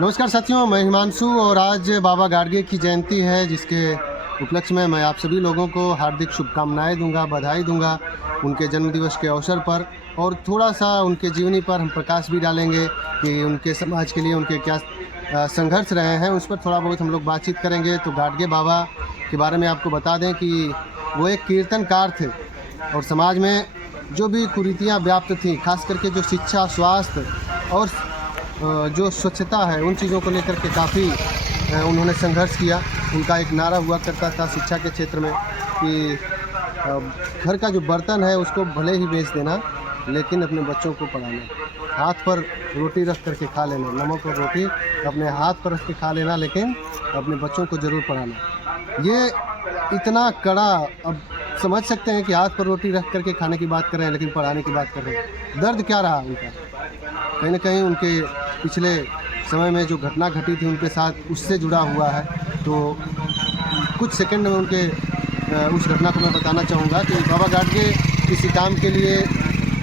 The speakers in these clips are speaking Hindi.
नमस्कार साथियों, मैं हिमांशु और आज बाबा गाडगे की जयंती है, जिसके उपलक्ष्य में मैं आप सभी लोगों को हार्दिक शुभकामनाएं दूंगा, बधाई दूंगा उनके जन्मदिवस के अवसर पर। और थोड़ा सा उनके जीवनी पर हम प्रकाश भी डालेंगे कि उनके समाज के लिए उनके क्या संघर्ष रहे हैं, उस पर थोड़ा बहुत हम लोग बातचीत करेंगे। तो गाडगे बाबा के बारे में आपको बता दें कि वो एक कीर्तनकार थे और समाज में जो भी कुरीतियाँ व्याप्त थीं, खास करके जो शिक्षा, स्वास्थ्य और जो स्वच्छता है, उन चीज़ों को लेकर के काफ़ी उन्होंने संघर्ष किया। उनका एक नारा हुआ करता था शिक्षा के क्षेत्र में कि घर का जो बर्तन है उसको भले ही बेच देना, लेकिन अपने बच्चों को पढ़ाना। हाथ पर रोटी रख करके खा लेना, नमक और रोटी अपने हाथ पर रख के खा लेना, लेकिन अपने बच्चों को ज़रूर पढ़ाना। ये इतना कड़ा, अब समझ सकते हैं कि हाथ पर रोटी रख करके खाने की बात कर रहे हैं, लेकिन पढ़ाने की बात कर रहे हैं। दर्द क्या रहा उनका, कहीं ना कहीं उनके पिछले समय में जो घटना घटी थी उनके साथ, उससे जुड़ा हुआ है। तो कुछ सेकंड में उनके उस घटना को मैं बताना चाहूँगा कि बाबा गाडगे किसी काम के लिए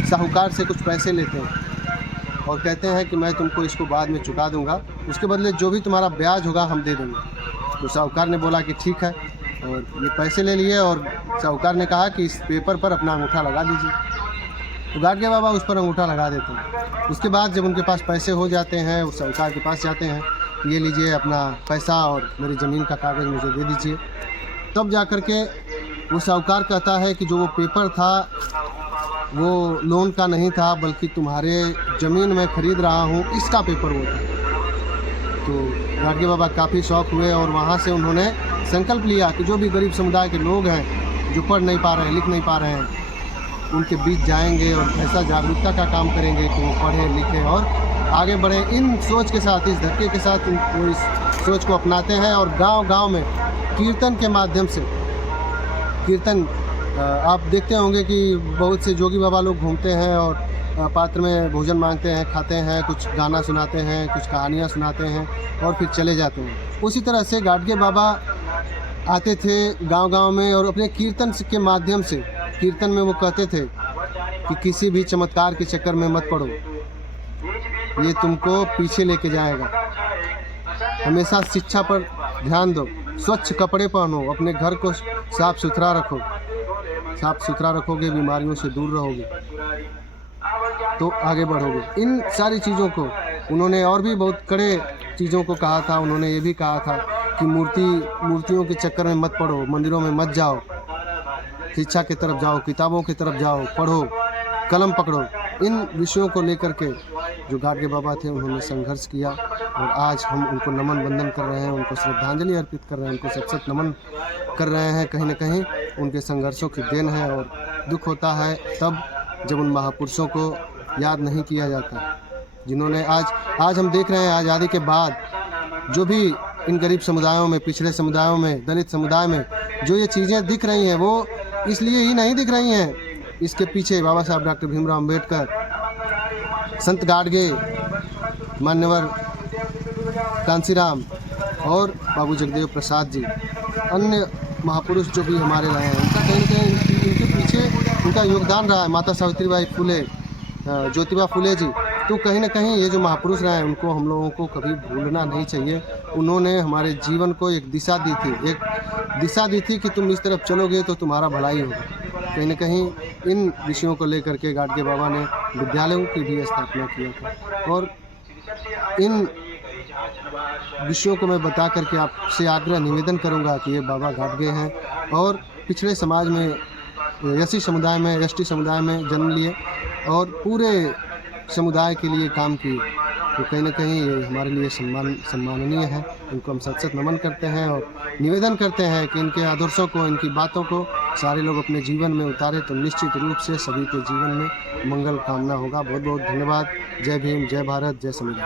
साहूकार से कुछ पैसे लेते हैं और कहते हैं कि मैं तुमको इसको बाद में चुका दूंगा, उसके बदले जो भी तुम्हारा ब्याज होगा हम दे देंगे। तो साहूकार ने बोला कि ठीक है, और ये पैसे ले लिए और साहूकार ने कहा कि इस पेपर पर अपना अंगूठा लगा दीजिए। तो गाडगे बाबा उस पर अंगूठा लगा देते हैं। उसके बाद जब उनके पास पैसे हो जाते हैं, उस साहूकार के पास जाते हैं, ये लीजिए अपना पैसा और मेरी ज़मीन का कागज़ मुझे दे दीजिए। तब जा कर के वो साहूकार कहता है कि जो वो पेपर था वो लोन का नहीं था, बल्कि तुम्हारे ज़मीन मैं ख़रीद रहा हूँ, इसका पेपर वो था। तो गाडगे बाबा काफ़ी शौक हुए और वहाँ से उन्होंने संकल्प लिया कि जो भी गरीब समुदाय के लोग हैं, जो पढ़ नहीं पा रहे हैं, लिख नहीं पा रहे हैं, उनके बीच जाएंगे और ऐसा जागरूकता का काम करेंगे कि वो पढ़ें लिखें और आगे बढ़ें। इन सोच के साथ, इस धक्के के साथ वो इस सोच को अपनाते हैं और गांव-गांव में कीर्तन के माध्यम से कीर्तन, आप देखते होंगे कि बहुत से जोगी बाबा लोग घूमते हैं और पात्र में भोजन मांगते हैं, खाते हैं, कुछ गाना सुनाते हैं, कुछ कहानियाँ सुनाते हैं और फिर चले जाते हैं। उसी तरह से गाडगे बाबा आते थे गांव-गांव में और अपने कीर्तन के माध्यम से, कीर्तन में वो कहते थे कि किसी भी चमत्कार के चक्कर में मत पड़ो, ये तुमको पीछे लेके जाएगा। हमेशा शिक्षा पर ध्यान दो, स्वच्छ कपड़े पहनो, अपने घर को साफ सुथरा रखो। साफ सुथरा रखोगे, बीमारियों से दूर रहोगे तो आगे बढ़ोगे। इन सारी चीज़ों को उन्होंने, और भी बहुत कड़े चीज़ों को कहा था। उन्होंने ये भी कहा था कि मूर्तियों के चक्कर में मत पड़ो, मंदिरों में मत जाओ, शिक्षा की तरफ जाओ, किताबों की तरफ जाओ, पढ़ो, कलम पकड़ो। इन विषयों को लेकर के जो गाडगे बाबा थे उन्होंने संघर्ष किया और आज हम उनको नमन बंदन कर रहे हैं, उनको श्रद्धांजलि अर्पित कर रहे हैं, उनको सत नमन कर रहे हैं। कहीं न कहीं उनके संघर्षों की देन है और दुख होता है तब जब उन महापुरुषों को याद नहीं किया जाता, जिन्होंने आज हम देख रहे हैं आज़ादी के बाद जो भी इन गरीब समुदायों में, पिछड़े समुदायों में, दलित समुदाय में जो ये चीज़ें दिख रही हैं, वो इसलिए ही नहीं दिख रही हैं। इसके पीछे बाबा साहब डॉक्टर भीमराव अम्बेडकर, संत गाडगे, मान्यवर कांसीराम और बाबू जगदेव प्रसाद जी, अन्य महापुरुष जो भी हमारे रहे हैं, उनका कहीं न कहीं इनके पीछे उनका योगदान रहा है। माता सावित्रीबाई फुले, ज्योतिबा फुले जी, तो कहीं न कहीं ये जो महापुरुष रहे हैं उनको हम लोगों को कभी भूलना नहीं चाहिए। उन्होंने हमारे जीवन को एक दिशा दी थी कि तुम इस तरफ चलोगे तो तुम्हारा भलाई होगा। कहीं न कहीं इन विषयों को लेकर के गाडगे बाबा ने विद्यालयों की भी स्थापना किया था और इन विषयों को मैं बता करके आपसे आग्रह निवेदन करूंगा कि ये बाबा गाडगे हैं और पिछड़े समाज में, एससी समुदाय में, एसटी समुदाय में जन्म लिए और पूरे समुदाय के लिए काम किए। तो कहीं न कहीं ये हमारे लिए सम्माननीय है। इनको हम सत नमन करते हैं और निवेदन करते हैं कि इनके आदर्शों को, इनकी बातों को सारे लोग अपने जीवन में उतारें तो निश्चित रूप से सभी के जीवन में मंगल कामना होगा। बहुत बहुत धन्यवाद। जय भीम, जय भारत, जय संविधान।